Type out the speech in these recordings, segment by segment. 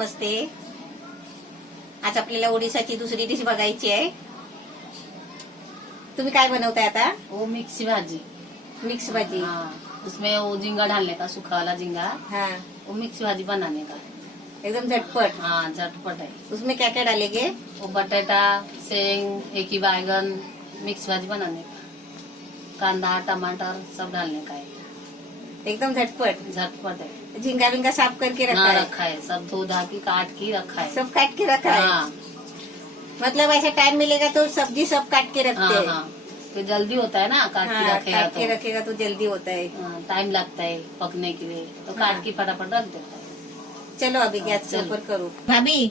नमस्ते। आज आपल्याला ओडिसाची दुसरी डिश बघायची आहे। तुम्ही काय बनवताय आता? वो मिक्स भाजी। मिक्स भाजी। हाँ, उसमें वो झींगा डालने का, सूखा वाला झींगा। हाँ, वो मिक्स भाजी बनाने का। एकदम झटपट। हाँ, झटपट है। उसमें क्या क्या डालेंगे? वो बटाटा, सेंग, एक ही बैगन, मिक्स भाजी बनाने का। कांदा, टमाटर सब डालने का है। एकदम झटपट। झटपट है। झींगा विंगा साफ करके रखा हाँ, है? रखा है, सब धो धा के काट के रखा है। सब काट के रखा है? हाँ मतलब ऐसा टाइम मिलेगा तो सब्जी सब काट के रखते हाँ हैं? हाँ, तो जल्दी होता है ना, काट के हाँ, रखेगा काट के तो। रखेगा तो जल्दी होता है। हाँ, टाइम लगता है पकने के लिए, तो हाँ। काट के फटाफट रख देता है। चलो अभी गैस के चलो। ऊपर करो। भाभी,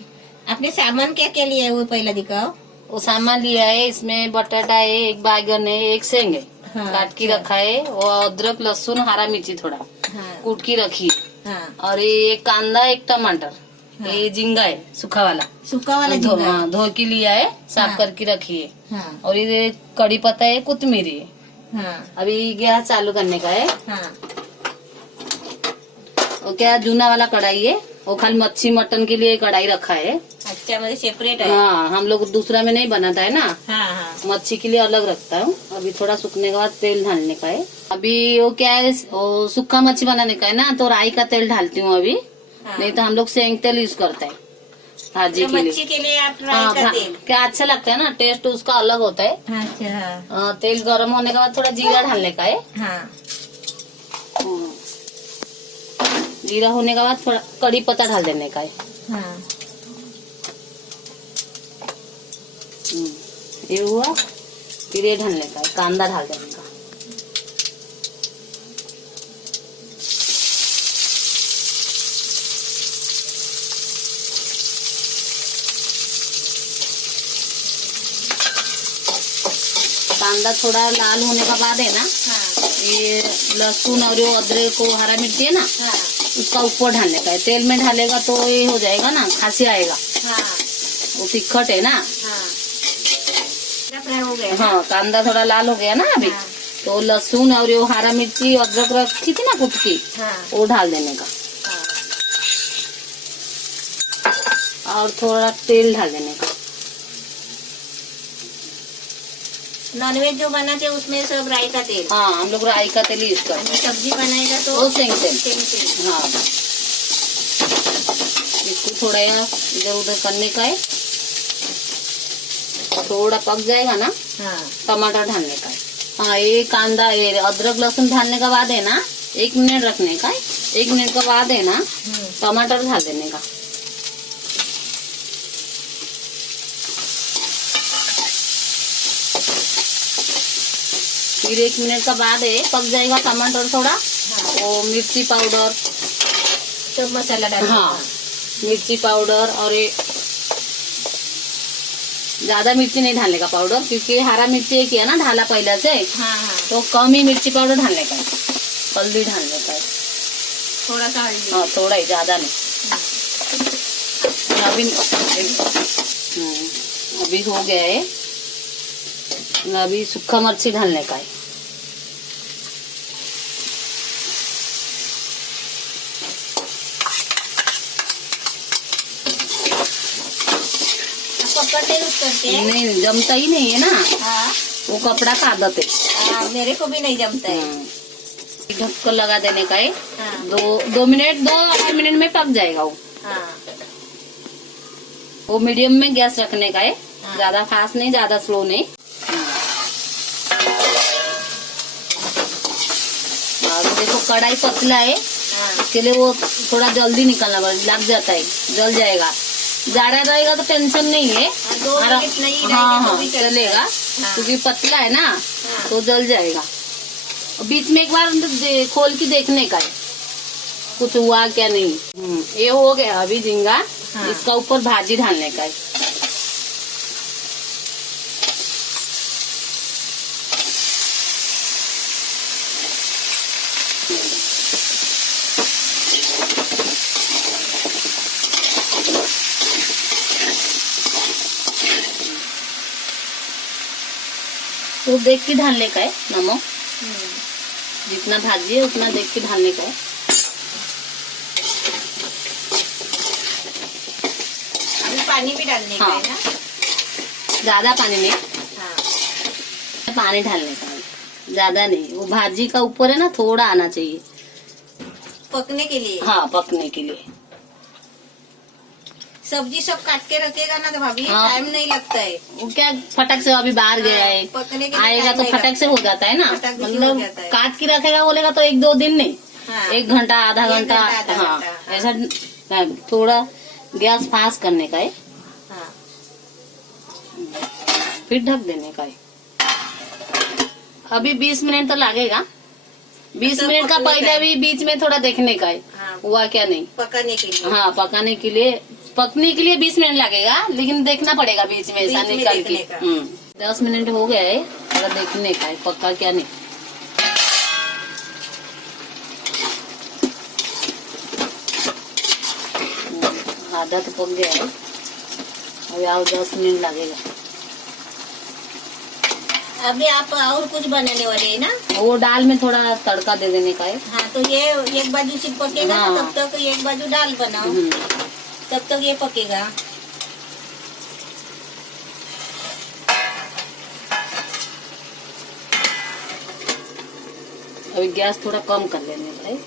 आपने सामान क्या क्या लिया है वो पहले दिखाओ। वो सामान लिया है, इसमें बटाटा है, एक बैगन है, एक सेंग है, हाँ, काट के अच्छा। रखा है। और अदरक, लहसुन, हरा मिर्ची थोड़ा हाँ, कूट की रखी। हाँ, और ये एक कांदा, एक टमाटर, हाँ। ये झींगा है सूखा वाला, सूखा वाला धो झींगा है? हाँ, धो के लिया है, साफ हाँ। करके रखी है। हाँ, और ये कड़ी पत्ता है, कोथमीर है। हाँ, अभी गैस चालू करने का है। हाँ, और क्या जूना वाला कढ़ाई है, वो खाली मच्छी मटन के लिए कढ़ाई रखा है। अच्छा, मतलब सेपरेट है? हाँ, हम लोग दूसरा में नहीं बनाता है ना, हाँ, हाँ, मच्छी के लिए अलग रखता हूँ। अभी थोड़ा सूखने के बाद तेल डालने का है। अभी वो क्या है, वो सूखा मच्छी बनाने का है ना, तो राई का तेल डालती हूँ अभी। हाँ। नहीं तो हम लोग सेंग तेल यूज करते हैं भाजी तो के मच्छी लिए। के लिए आप राई हाँ, का तेल? क्या अच्छा लगता है ना, टेस्ट उसका अलग होता है। अच्छा, तेल गर्म होने के बाद थोड़ा जीरा डालने का है। हाँ, जीरा होने के बाद थोड़ा कड़ी पत्ता डाल देने का है। हाँ, ये हुआ, फिर ये डालने का है, कांदा डाल देने का। कांदा थोड़ा लाल होने का बाद है ना, हाँ, ये लहसुन और ये अदरक को हरा मिर्ची है ना, हाँ, उसका ऊपर डालने का है। तेल में डालेगा तो ये हो जाएगा ना, खांसी आएगा। हाँ, वो तिखट है ना। हाँ, फ्राई हो गया? हाँ, कांदा थोड़ा लाल हो गया ना अभी। हाँ, तो लहसुन और ये हरा मिर्ची अदरक रखी थी ना कुट की, हाँ, वो डाल देने का। हाँ। और थोड़ा तेल डाल देने का। नॉनवेज जो बनाते हैं उसमें सब राई का तेल? हाँ, हम लोग राई का तेल यूज करते और सब्जी बनाएगा तो वो सेंग तेल। तेल। हाँ, इसको थोड़ा इधर उधर करने का है। थोड़ा पक जाएगा ना, हाँ, टमाटर डालने का है। हाँ, ये कांदा, ये अदरक लहसुन डालने के बाद है ना, 1 मिनट रखने का है। 1 मिनट के बाद है ना, टमाटर डाल देने का। फिर 1 मिनट का बाद है, पक जाएगा टमाटर थोड़ा। हाँ। वो मिर्ची पाउडर, सब मसाला डाल। हाँ, मिर्ची पाउडर। और ये ज्यादा मिर्ची नहीं डालने का पाउडर, क्योंकि हरा मिर्ची किया ना ढाला पहले से, हाँ, हाँ, तो कम ही मिर्ची पाउडर डालने का है। हल्दी डालने का है, थोड़ा सा हल्दी। हाँ थोड़ा ही, ज्यादा नहीं। अभी अभी हो गया है। अभी सूखा मिर्ची डालने का है। कपड़ा तेल यूज करते हैं? नहीं, जमता ही नहीं है ना, हाँ, वो कपड़ा का आदत है। हाँ, मेरे को भी नहीं जमता है। ढक्कन लगा देने का है। हाँ, 2 मिनट, 2 मिनट में पक जाएगा वो। हाँ, वो मीडियम में गैस रखने का है, हाँ। ज्यादा फास्ट नहीं, ज्यादा स्लो नहीं। और देखो कढ़ाई पतला है, हाँ, इसके लिए वो थोड़ा जल्दी निकलना पड़ेगा, लग जाता है, जल जाएगा। ज्यादा रहेगा तो टेंशन नहीं है। हाँ, 2 मिनट नहीं रहेगा हाँ तो हाँ, भी चलेगा। चलेगा, हाँ। क्योंकि पतला है ना, हाँ। तो जल जाएगा। बीच में एक बार खोल के देखने का है, कुछ हुआ क्या नहीं। ये हो गया अभी झींगा। हाँ। इसका ऊपर भाजी डालने का है। तो देख के डालने का है नमक, जितना भाजी है उतना देख के डालने का है। पानी भी डालने का है ना? ज्यादा पानी में हाँ। पानी डालने का है, ज्यादा नहीं। वो भाजी का ऊपर है ना, थोड़ा आना चाहिए पकने के लिए। हाँ, पकने के लिए। सब्जी सब काट के रखेगा ना तो भाभी हाँ। टाइम नहीं लगता है। वो क्या फटक से अभी बाहर गया है, पकने के लिए आएगा time तो नहीं फटक से हो जाता है ना। फटक से हो मतलब जाता है। काट के रखेगा बोलेगा तो 1-2 दिन नहीं, हाँ। 1 घंटा आधा 1 घंटा। घंटा, आधा हाँ, घंटा, हाँ। ऐसा थोड़ा गैस फास्ट करने का है, हाँ। फिर ढक देने का है। अभी 20 मिनट तो लगेगा। 20 सब मिनट का पकने का पहले है। अभी बीच में थोड़ा देखने का है हाँ। हुआ क्या नहीं। पकाने के लिए। हाँ, पकाने के लिए, पकने के लिए 20 मिनट लगेगा, लेकिन देखना पड़ेगा बीच में ऐसा बीच में निकाल के। देखने का। 10 मिनट हो गया है, थोड़ा देखने का है पक्का क्या नहीं। आधा तो पक गया है, अभी और 10 मिनट लगेगा। अभी आप और कुछ बनाने वाले हैं ना? वो दाल में थोड़ा तड़का दे देने का है। हाँ, तो ये एक बाजू से पकेगा ना, हाँ। तब तक एक बाजू दाल बनाओ, हम्म, तब तक ये पकेगा। अभी गैस थोड़ा कम कर लेने का है।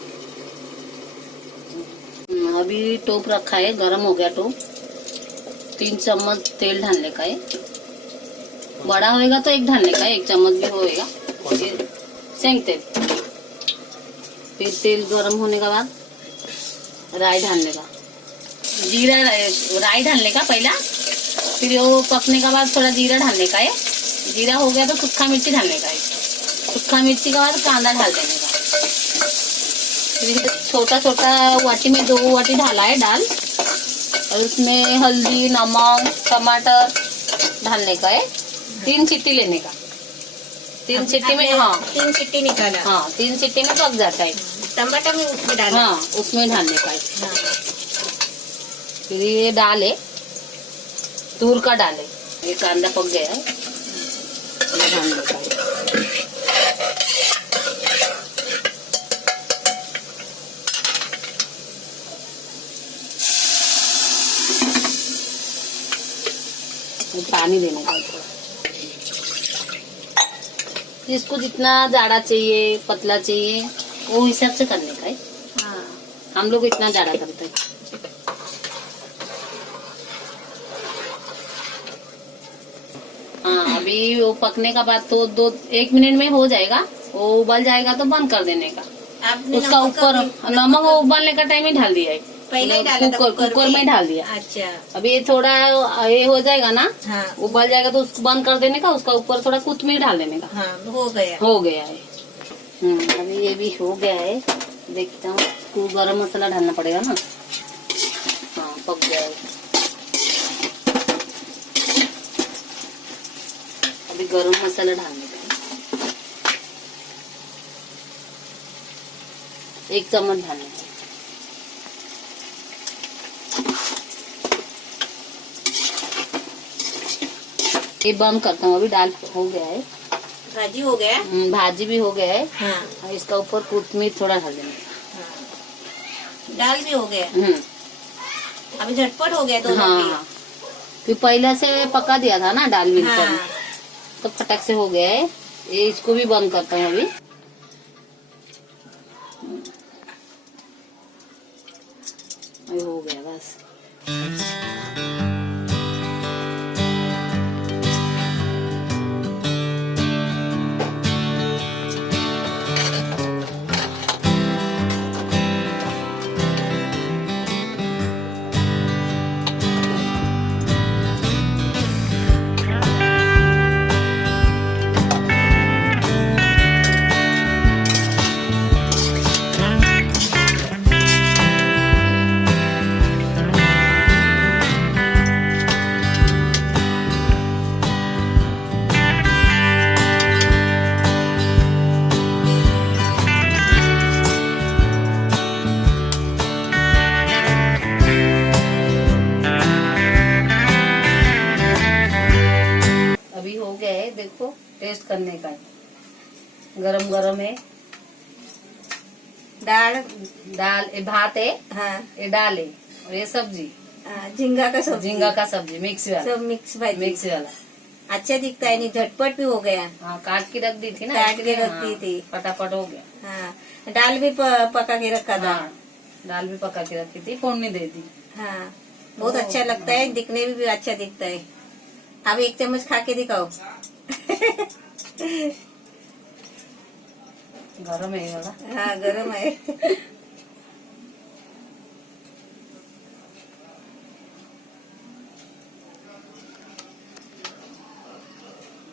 अभी टोप रखा है, गरम हो गया टोप। 3 चम्मच तेल डालने का है, बड़ा होएगा तो 1 डालने का है, 1 चम्मच भी होएगा। फिर सेंक तेल, फिर तेल गरम होने के बाद राई डालने का, जीरा राई डालने का पहला, फिर वो पकने के बाद थोड़ा जीरा डालने का है। जीरा हो गया तो सूखा मिर्ची डालने का है, सूखा मिर्ची के बाद कांदा डाल देने का। फिर छोटा छोटा वाटी में 2 वाटी डाला है दाल, और उसमें हल्दी, नमक, टमाटर डालने का है। 3 सीटी लेने का, 3 सीटी में। हाँ, 3 सीटी निकाला। हाँ, 3 सीटी में पक जाता है। टमाटर में उसमें डाला। हाँ, उसमें डालने का है। हाँ। फिर ये डाले, तूर का डाले, ये कांदा पक गया है, ये डालने का है। पानी देने का है थोड़ा, जिसको जितना जाड़ा चाहिए, पतला चाहिए, वो हिसाब से करने का है। हाँ। हम लोग इतना जाड़ा करते हैं। हाँ, अभी वो पकने का बाद तो 1 मिनट में हो जाएगा। वो उबल जाएगा तो बंद कर देने का। आपने उसका नमक ऊपर का नमक वो उबालने का टाइम ही डाल दिया है, पहले ही डाला था कुकर में डाल दिया। अच्छा। अभी ये थोड़ा ये हो जाएगा ना, हाँ। उबल जाएगा तो उसको बंद कर देने का, उसका ऊपर थोड़ा कोथिमीर डाल देने का। हाँ, हो गया। हो गया है। अभी ये भी हो गया है, देखता हूँ। इसको गरम मसाला डालना पड़ेगा ना। हाँ, पक गया है। अभी गरम मसाला डालने का है, 1 चम्मच डालने का। ये बंद करता हूँ। अभी दाल हो गया है, भाजी हो गया। भाजी भी हो गया है। हाँ। और इसका ऊपर कोथिमीर थोड़ा डाल देना। हाँ। दाल भी हो गया। अभी झटपट हो गया दोनों भी। हाँ, फिर पहले से पका दिया था ना दाल मिर्च, हाँ। तो फटक से हो गया है। ये इसको भी बंद करता हूँ अभी। अभी हो गया बस। देखो टेस्ट करने का है। गरम गरम है दाल दाल, ये भात है, हाँ ये दाल है और ये सब्जी। झींगा का सब्जी, झींगा का सब्जी मिक्स वाला, सब मिक्स भाजी। मिक्स वाला। अच्छा दिखता है, नहीं झटपट भी हो गया। हाँ, काट के रख दी थी ना, काट के रख हाँ, दी थी। फटाफट हो गया। हाँ, दाल भी पका के रखा था। हाँ, दाल भी पका के रखी थी, फोड़नी दे दी। हाँ, बहुत अच्छा लगता है, दिखने में भी अच्छा दिखता है। अब एक चम्मच खा के दिखाओ। गरम है ये वाला। हाँ, गरम है।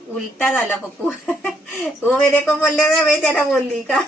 उल्टा झाला पप्पू। वो मेरे को बोलले ना, मैं त्याला बोलली का।